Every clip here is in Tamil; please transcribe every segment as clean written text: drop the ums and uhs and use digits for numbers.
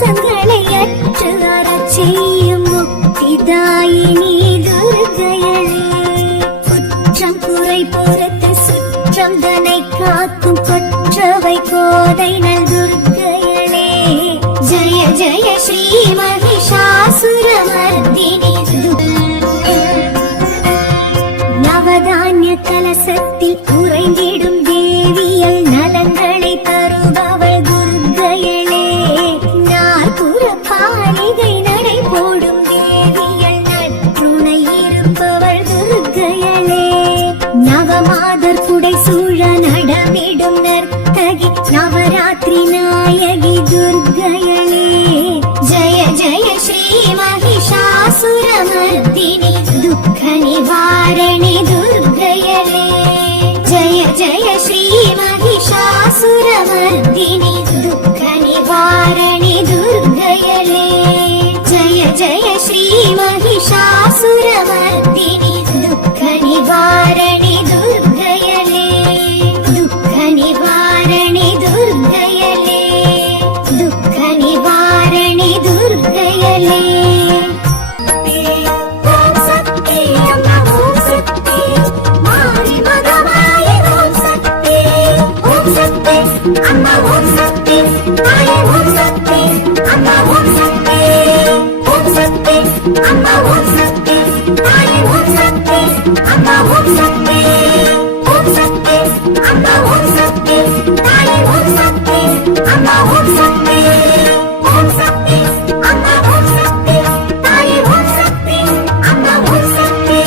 பாசங்களை அற்று அறச் செய்யும் முக்திதாயினி துர்க்கையளே. குற்றம் குறை பொறுத்து சுற்றம் தனை காக்கும் கொற்றவை கோதை நல் துர்க்கையளே. ஜய ஜய ஸ்ரீ மகிஷாசுரமர்தினி. நவதானிய கலசத்தில் உறைந்திடும் தேவியல் நலங்களை தருபவள் துர்க்கையளே. நாற்புற பாலிகை நடை போடும் தேவியல் நற்றுணை இருப்பவள் துர்க்கையளே. நவமாதர் குடை சூழ நடமிடும் நர்த்தகி நவராத்திரி நாயகி துர்க்கையளே. ஜய ஜய ஸ்ரீ மகிஷாசுரமர்தினி துக்க நிவாரணி துர்க்கையளே. ஜய ஜய ஸ்ரீ மகிஷாசுரமர்தினி துக்க நிவாரணி துர்க்கையளே. ஜய ஜய ஸ்ரீ மகிஷாசுரமர்தினி துக்க நிவாரணி துர்க்கையளே. துக்க நிவாரணி துர்க்கையளே. துக்க நிவாரணி துர்க்கையளே. Amma Om Sakti, Maya Om Sakti, Amma Om Sakti, Om Sakti, Amma Om Sakti, Maya Om Sakti, Amma Om Sakti, Om Sakti, Amma Om Sakti, Maya Om Sakti, Amma Om Sakti, Om Sakti, Amma Om Sakti, Maya Om Sakti, Amma Om Sakti.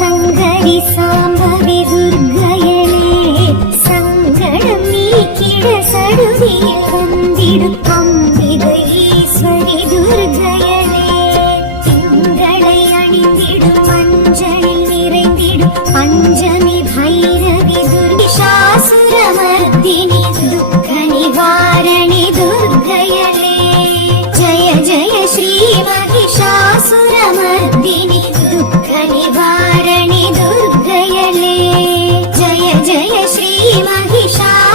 Sankari Shambhavi துர்க்கையளே. சங்கடம் நீக்கிட சடுதியில் வந்திடும் அம்பிகை ஈஸ்வரி துர்க்கையளே. திங்களை அணிந்திடும் மஞ்சளில் நிறைந்திடும் பஞ்சமி பைரவி துர்கிஷாசுரமர்தினி துக்க நிவாரணி துர்க்கையளே. ஜய ஜய ஸ்ரீ மகிஷாசுரமர்தினி துக்க நிவாரணி துர்க்கையளே. ஜய ஜய ஸ்ரீ மகிஷாசுரமர்தினி